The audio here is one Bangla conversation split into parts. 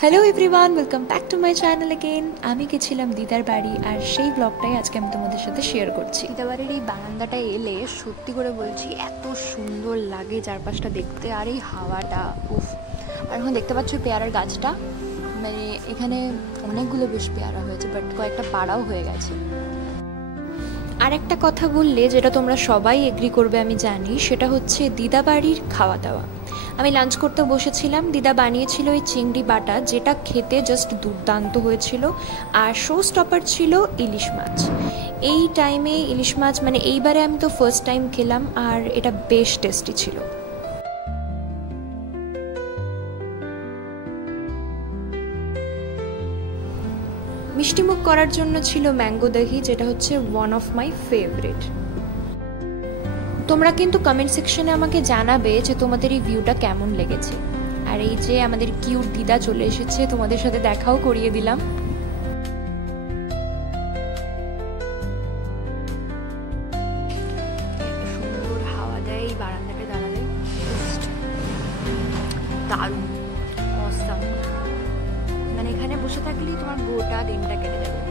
Hello everyone, welcome back to my channel again. আমি গেছিলাম দিদার বাড়ি আর সেই ব্লগটাই আজকে আমি তোমাদের সাথে শেয়ার করছি। দিদার বাড়ির এই বারান্দাটায় এলে সত্যি করে বলছি এত সুন্দর লাগে চারপাশটা দেখতে, আর এই হাওয়াটা উফ। আর এখন দেখতে পাচ্ছ পেয়ারার গাছটা, মানে এখানে অনেকগুলো বেশ পেয়ারা হয়েছে, বাট কয়েকটা পাড়াও হয়ে গেছে। আর একটা কথা বললে যেটা তোমরা সবাই এগ্রি করবে আমি জানি, সেটা হচ্ছে দিদা বাড়ির খাওয়া দাওয়া। আমি লাঞ্চ করতে বসেছিলাম, দিদা বানিয়েছিল এই চিংড়ি বাটা, যেটা খেতে জাস্ট দুর্দান্ত হয়েছিল। আর শো স্টপার ছিল ইলিশ মাছ। এই টাইমে ইলিশ মাছ, মানে এইবারে আমি তো ফার্স্ট টাইম খেলাম, আর এটা বেশ টেস্টি ছিল। মিষ্টিমুখ করার জন্য ছিল ম্যাঙ্গো দহি, যেটা হচ্ছে ওয়ান অফ মাই ফেভারিট। তোমরা কিন্তু কমেন্ট সেকশনে আমাকে জানাবে যে তোমাদের এই ভিউটা কেমন লেগেছে। আর এই যে আমাদের কিউট দিদা চলে এসেছে, তোমাদের সাথে দেখাও করিয়ে দিলাম। সুন্দর হাওয়া দেয় এই বারান্দাটা দাঁড়ালে, দারুণ অসাম। মানে এখানে বসে থাকলেই তোমার গোটা দিনটা কেটে যাবে।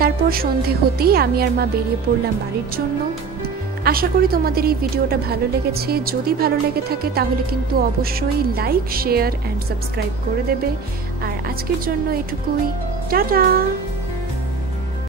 তারপর সন্ধে হতেই আমি আর মা বেরিয়ে পড়লাম বাড়ির জন্য। আশা করি তোমাদের এই ভিডিওটা ভালো লেগেছে। যদি ভালো লেগে থাকে তাহলে কিন্তু অবশ্যই লাইক, শেয়ার অ্যান্ড সাবস্ক্রাইব করে দেবে। আর আজকের জন্য এটুকুই, টাটা।